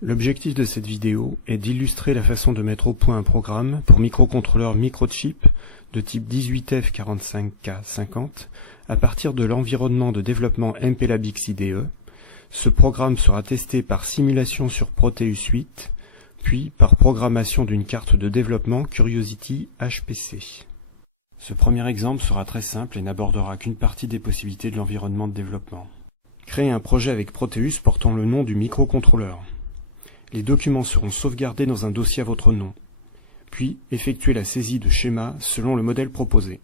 L'objectif de cette vidéo est d'illustrer la façon de mettre au point un programme pour microcontrôleur microchip de type 18F45K50 à partir de l'environnement de développement MPLABX IDE. Ce programme sera testé par simulation sur Proteus 8, puis par programmation d'une carte de développement Curiosity HPC. Ce premier exemple sera très simple et n'abordera qu'une partie des possibilités de l'environnement de développement. Créez un projet avec Proteus portant le nom du microcontrôleur. Les documents seront sauvegardés dans un dossier à votre nom, puis effectuez la saisie de schémas selon le modèle proposé.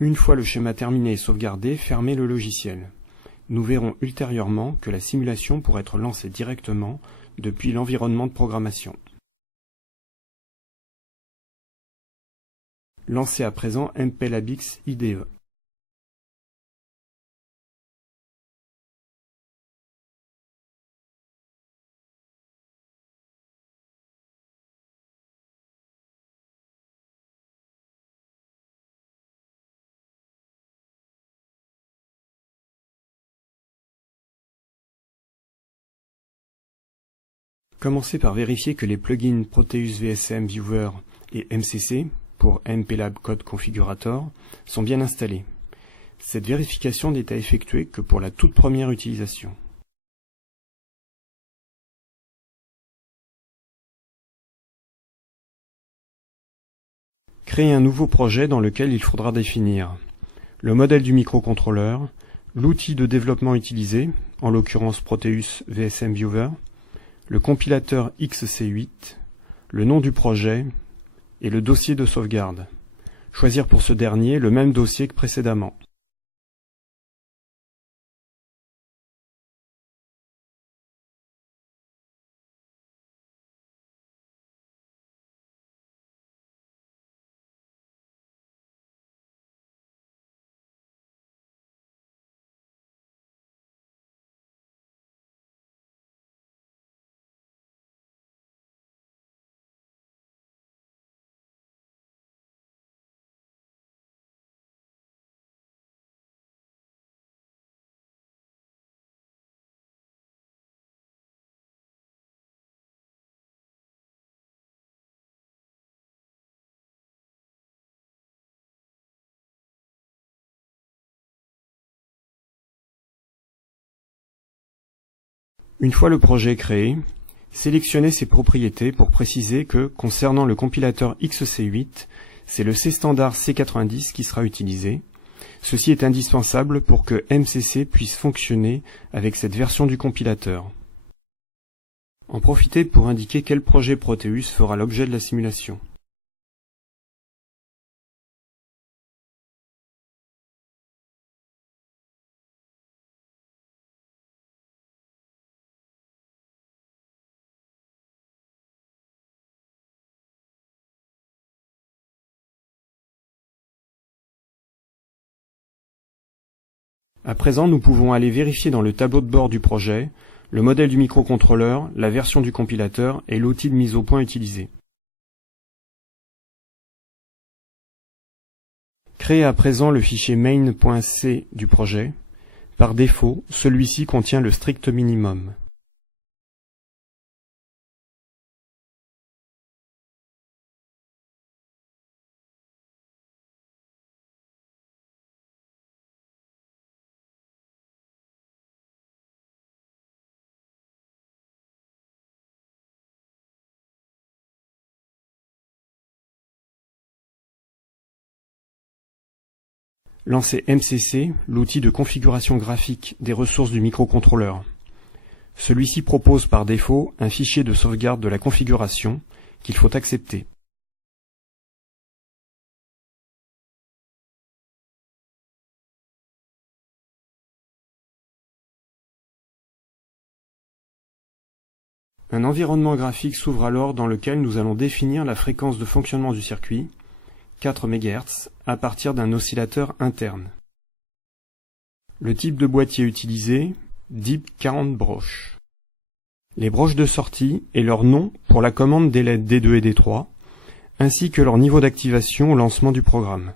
Une fois le schéma terminé et sauvegardé, fermez le logiciel. Nous verrons ultérieurement que la simulation pourrait être lancée directement depuis l'environnement de programmation. Lancez à présent MPLABX IDE. Commencez par vérifier que les plugins Proteus VSM Viewer et MCC, pour MPLAB Code Configurator, sont bien installés. Cette vérification n'est à effectuer que pour la toute première utilisation. Créez un nouveau projet dans lequel il faudra définir le modèle du microcontrôleur, l'outil de développement utilisé, en l'occurrence Proteus VSM Viewer, le compilateur XC8, le nom du projet et le dossier de sauvegarde. Choisir pour ce dernier le même dossier que précédemment. Une fois le projet créé, sélectionnez ses propriétés pour préciser que, concernant le compilateur XC8, c'est le C-standard C90 qui sera utilisé. Ceci est indispensable pour que MCC puisse fonctionner avec cette version du compilateur. En profitez pour indiquer quel projet Proteus fera l'objet de la simulation. À présent, nous pouvons aller vérifier dans le tableau de bord du projet le modèle du microcontrôleur, la version du compilateur et l'outil de mise au point utilisé. Créez à présent le fichier main.c du projet. Par défaut, celui-ci contient le strict minimum. Lancez MCC, l'outil de configuration graphique des ressources du microcontrôleur. Celui-ci propose par défaut un fichier de sauvegarde de la configuration qu'il faut accepter. Un environnement graphique s'ouvre alors dans lequel nous allons définir la fréquence de fonctionnement du circuit, 4 MHz, à partir d'un oscillateur interne. Le type de boîtier utilisé, DIP40 broches. Les broches de sortie et leur nom pour la commande des LED D2 et D3, ainsi que leur niveau d'activation au lancement du programme.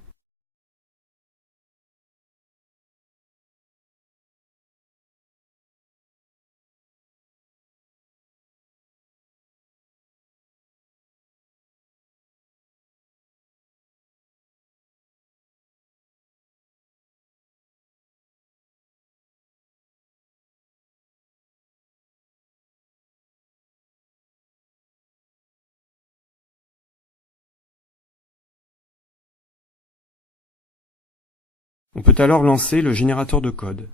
On peut alors lancer le générateur de code.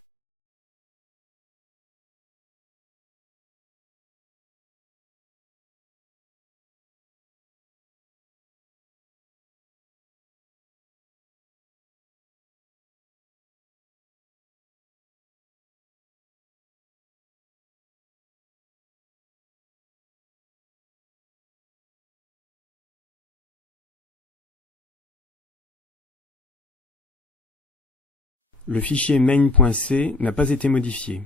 Le fichier main.c n'a pas été modifié,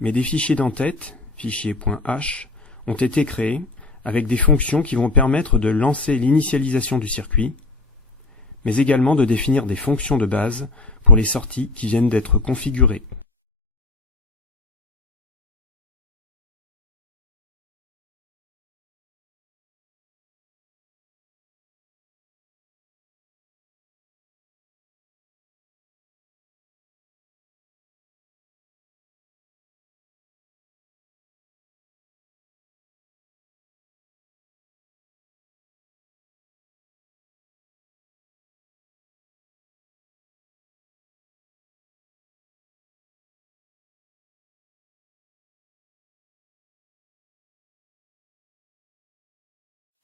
mais des fichiers d'entête, fichiers .h, ont été créés avec des fonctions qui vont permettre de lancer l'initialisation du circuit, mais également de définir des fonctions de base pour les sorties qui viennent d'être configurées.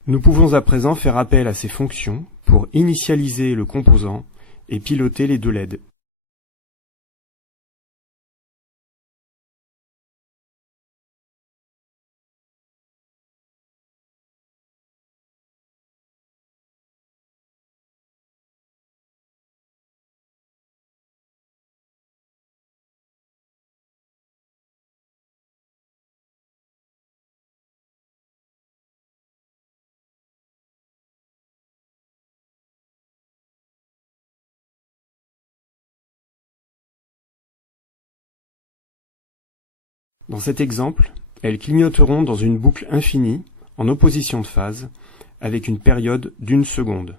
Nous pouvons à présent faire appel à ces fonctions pour initialiser le composant et piloter les deux LED. Dans cet exemple, elles clignoteront dans une boucle infinie, en opposition de phase, avec une période d'1 seconde.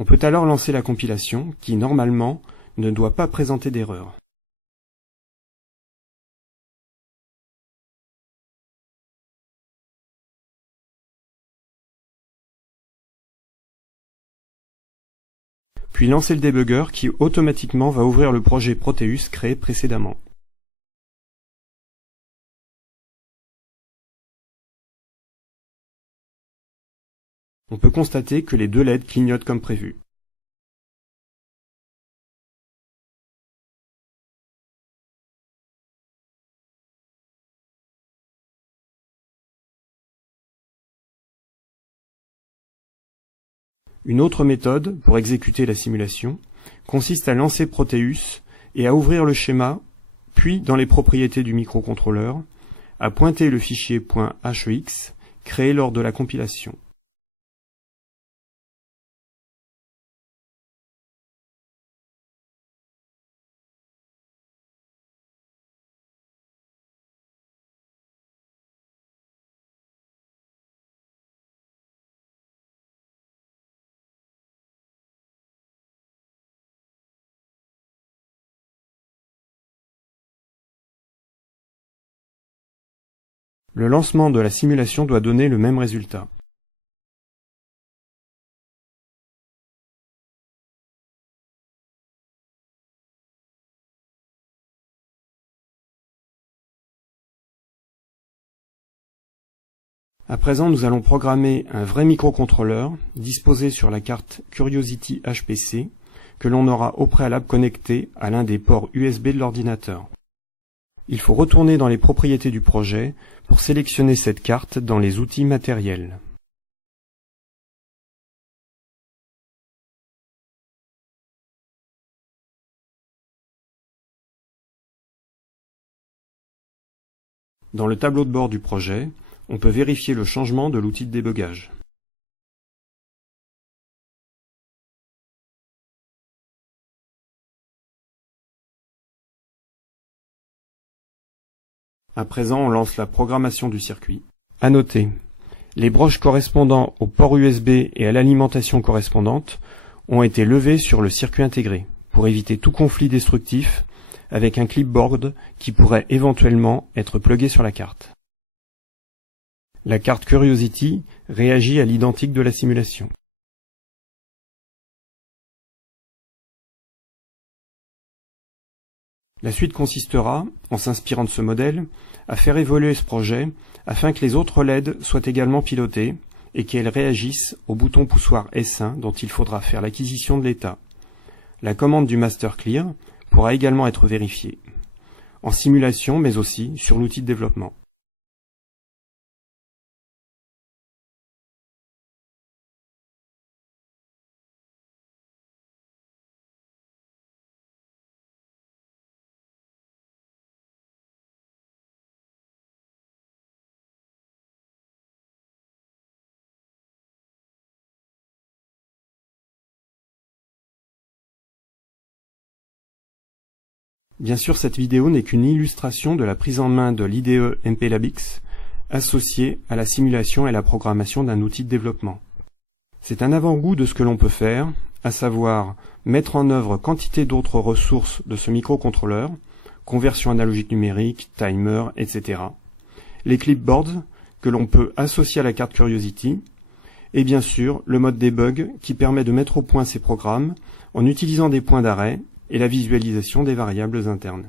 On peut alors lancer la compilation qui, normalement, ne doit pas présenter d'erreur. Puis lancer le débugger qui automatiquement va ouvrir le projet Proteus créé précédemment. On peut constater que les deux LED clignotent comme prévu. Une autre méthode pour exécuter la simulation consiste à lancer Proteus et à ouvrir le schéma, puis dans les propriétés du microcontrôleur, à pointer le fichier .hex créé lors de la compilation. Le lancement de la simulation doit donner le même résultat. À présent, nous allons programmer un vrai microcontrôleur disposé sur la carte Curiosity HPC que l'on aura au préalable connecté à l'un des ports USB de l'ordinateur. Il faut retourner dans les propriétés du projet pour sélectionner cette carte dans les outils matériels. Dans le tableau de bord du projet, on peut vérifier le changement de l'outil de débogage. À présent, on lance la programmation du circuit. À noter, les broches correspondant au port USB et à l'alimentation correspondante ont été levées sur le circuit intégré pour éviter tout conflit destructif avec un clipboard qui pourrait éventuellement être plugué sur la carte. La carte Curiosity réagit à l'identique de la simulation. La suite consistera, en s'inspirant de ce modèle, à faire évoluer ce projet afin que les autres LED soient également pilotés et qu'elles réagissent au bouton poussoir S1 dont il faudra faire l'acquisition de l'état. La commande du Master Clear pourra également être vérifiée, en simulation mais aussi sur l'outil de développement. Bien sûr, cette vidéo n'est qu'une illustration de la prise en main de l'IDE MPLABX associée à la simulation et la programmation d'un outil de développement. C'est un avant-goût de ce que l'on peut faire, à savoir mettre en œuvre quantité d'autres ressources de ce microcontrôleur, conversion analogique numérique, timer, etc. Les clipboards que l'on peut associer à la carte Curiosity, et bien sûr le mode debug qui permet de mettre au point ces programmes en utilisant des points d'arrêt et la visualisation des variables internes.